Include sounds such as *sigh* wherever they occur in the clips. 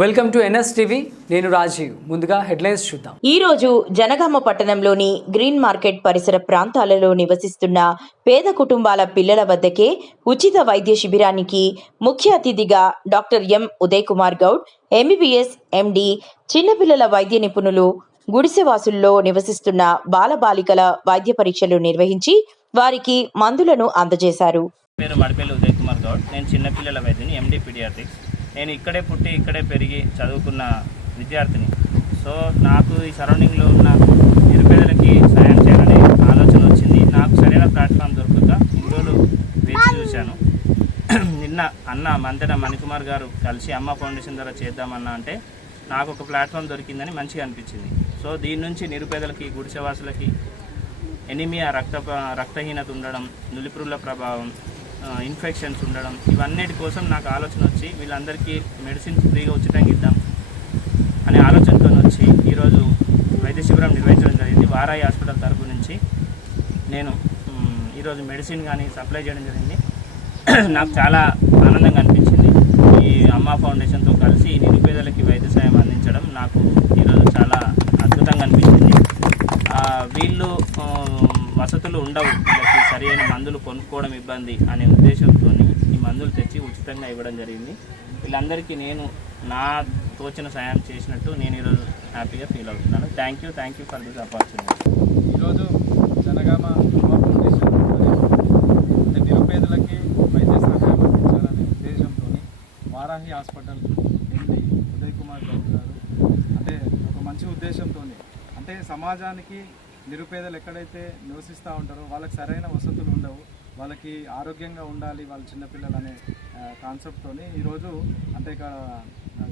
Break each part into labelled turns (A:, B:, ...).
A: Welcome to NS TV నేను రాజీవ్. ముందుగా headlines చూద్దాం.
B: ఈ రోజు జనగామ పట్టణంలోని గ్రీన్ మార్కెట్ పరిసర ప్రాంతాలలో నివసిస్తున్న పేద కుటుంబాల పిల్లల వద్దకే ఉచిత వైద్య శిబిరానికి ముఖ్య అతిథిగా doctor M. Uday Kumar Goud MBBS MD చిన్నపిల్లల వైద్య నిపుణులు గుడిసెవాసుల్లో నివసిస్తున్న బాలబాలికల వైద్య పరీక్షలు నిర్వహించి వారికి మందులను అందజేశారు.
C: పేరు మడిపల్లి ఉదయ్ కుమార్ గౌడ్. నేను చిన్నపిల్లల వైద్యుని ఎండి పీడియాట్రిక్స్ నేను ఇక్కడే పుట్టి ఇక్కడే పెరిగి చదువుకున్న విద్యార్థిని. సో నాకు ఈ సరౌండింగ్లో ఉన్న నిరుపేదలకి సాయం చేయాలనే ఆలోచన వచ్చింది. నాకు సరైన ప్లాట్ఫామ్ దొరకక ఇన్ని రోజులు వేచి చూశాను. నిన్న అన్న మంతెన మణికుమార్ గారు కలిసి అమ్మ ఫౌండేషన్ ద్వారా చేద్దామన్నా అంటే నాకు ఒక ప్లాట్ఫామ్ దొరికిందని మంచిగా అనిపించింది. సో దీని నుంచి నిరుపేదలకి గుడిసెవాసులకి ఎనిమియా రక్త రక్తహీనత ఉండడం నులిపురుల ప్రభావం ఇన్ఫెక్షన్స్ ఉండడం ఇవన్నిటి కోసం నాకు ఆలోచన వచ్చి వీళ్ళందరికీ మెడిసిన్స్ ఫ్రీగా ఉచితంగా ఇద్దాం అనే ఆలోచనతో వచ్చి ఈరోజు వైద్య శిబిరం నిర్వహించడం జరిగింది. వారాయి హాస్పిటల్ తరపు నుంచి నేను ఈరోజు మెడిసిన్ కానీ సప్లై చేయడం జరిగింది. *clears throat* నాకు చాలా ఆనందంగా అనిపించింది. ఈ అమ్మ ఫౌండేషన్తో కలిసి నిరుపేదలకి వైద్య సాయం అందించడం నాకు ఈరోజు చాలా అద్భుతంగా అనిపించింది ఆ, వీళ్ళు ఆ, వసతులు ఉండవు. వీళ్ళకి సరి అయిన మందులు కొనుక్కోవడం ఇబ్బంది అనే ఉద్దేశంతో ఈ మందులు తెచ్చి ఉచితంగా ఇవ్వడం జరిగింది. వీళ్ళందరికీ నేను నా తోచిన సాయం చేసినట్టు నేను ఈరోజు హ్యాపీగా ఫీల్ అవుతున్నాను. Thank you thank you for this opportunity.
D: ఈరోజు జనగామ ఫౌండేషన్ నిరుపేదలకి వైద్య సహాయం అందించాలనే ఉద్దేశంతో వారాహి హాస్పిటల్ ఎండి ఉదయ్ కుమార్ గారు అంటే ఒక మంచి ఉద్దేశంతో అంటే సమాజానికి నిరుపేదలు ఎక్కడైతే నివసిస్తూ ఉంటారో వాళ్ళకి సరైన వసతులు ఉండవు. వాళ్ళకి ఆరోగ్యంగా ఉండాలి వాళ్ళ చిన్నపిల్లలు అనే కాన్సెప్ట్తో ఈరోజు అంటే ఇక్కడ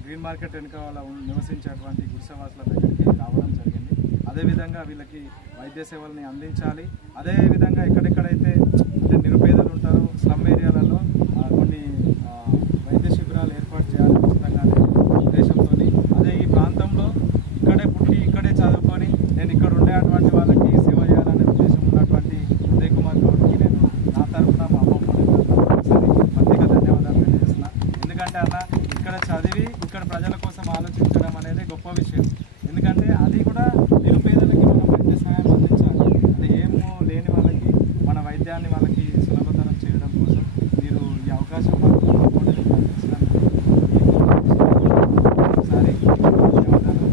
D: గ్రీన్ మార్కెట్ వెనుక వాళ్ళ నివసించేటువంటి గుడిసెవాసుల దగ్గరికి రావడం జరిగింది. అదేవిధంగా వీళ్ళకి వైద్య సేవల్ని అందించాలి. అదేవిధంగా ఎక్కడెక్కడైతే అంటే నిరుపేదలు ఉంటారో స్లమ్ ఏరియాలో ఆ, కొన్ని ఆ, వైద్య శిబిరాలు ఏర్పాటు చేయాలి ఉచితంగా అనే ఉద్దేశంతో అదే ఈ ప్రాంతంలో ఇక్కడే పుట్టి ఇక్కడే చదువుకొని నేను ఇక్కడ ఉండేటువంటి వాళ్ళకి సేవ చేయాలనే ఉద్దేశం ఉన్నటువంటి ఉదయ్ కుమార్ గౌడ్కి నేను నా తరఫున మా అమ్మ ఒకసారి ప్రత్యేక ధన్యవాదాలు తెలియజేస్తున్నా. ఎందుకంటే అన్న ఇక్కడ చదివి ఇక్కడ ప్రజల కోసం ఆలోచించడం అనేది గొప్ప విషయం. ఎందుకంటే అది కూడా నిరుపేదలకి మనం వైద్య సహాయం అందించాలి అంటే ఏమో లేని వాళ్ళకి మన వైద్యాన్ని వాళ్ళకి సులభతరం చేయడం కోసం మీరు ఈ అవకాశం మాకు తప్పకుండా కల్పించినందుకు మీకు ఒకసారి ధన్యవాదాలు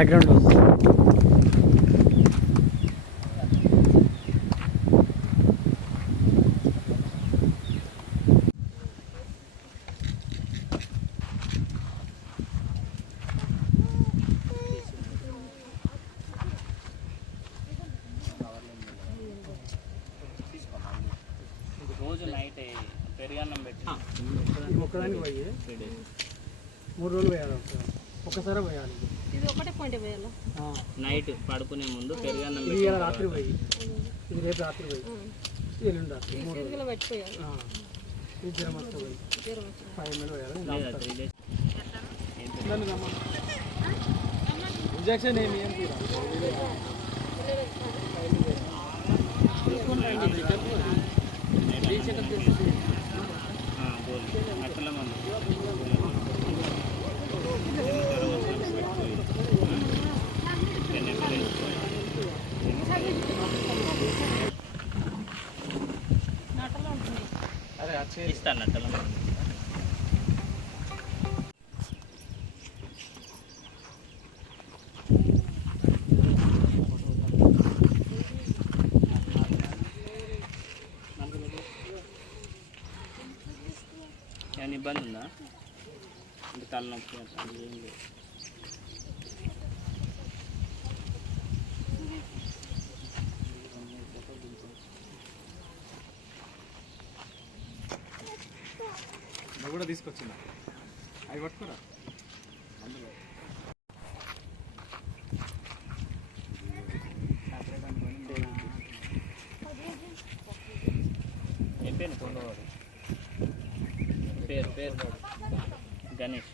A: బ్యాక్గ్రౌండ్
C: రోజు నైట్ పెరుగన్నం పెట్టి
E: ఒక్కదానికి పోయి మూడు రోజులు పోయాలి ఒక్కసారి పోయాలి.
F: ఇది ఒకటే పాయింట్ వేయాలా
E: ఆ,
C: నైట్ పడుకునే ముందు పెరుగన్నం
E: ఇది ఇవాళ రాత్రి పోయి. ఇది రేపు రాత్రి పోయి. ఇది ఎల్లుండి రాత్రి. మూడు
F: పెట్టిపోయాలి
E: ఆ, ఇది జ్వరం వస్తే పోయి. ఫైవ్ ఎంఎల్ పోయాలి. ఇంజక్షన్ ఏమి ఏం
C: అట్ల మంది ఇస్తాను అట్ల మంది ఏమైనా ఇబ్బంది ఉందా అంటే తలనొప్పి అట్లా ఏం లేదు
D: నువ్వు కూడా తీసుకొచ్చిందా? అవి పట్టుకోరా. అందులో
C: ఏం పేరు? పేరు పేరు గణేష్.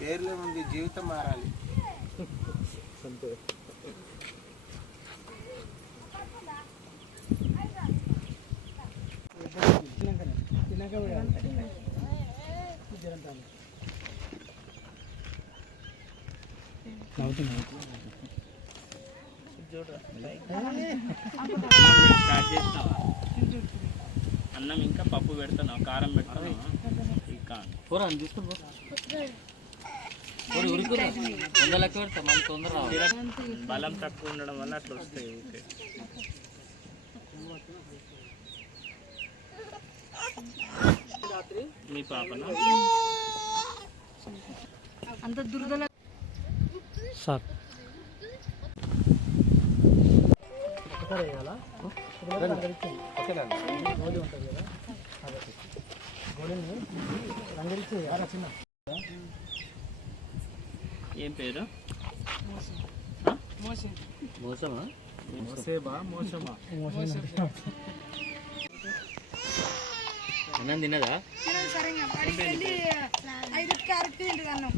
G: పేర్లే ఉంది జీవితం మారాలి.
C: అన్నం ఇంకా పప్పు పెడతాను కారం పెడతాను ఇంకా బలం తక్కువ ఉండడం వల్ల అట్లా వస్తాయి మీ పాపనా
A: సార్.
E: ఒకసారి వేయాలా గోళీ ఉంటుంది కదా అదే గోళీని అన్నం తిన్నదా? చిన్న
C: ఏం పేరు
D: మోసేబా
C: అన్నం.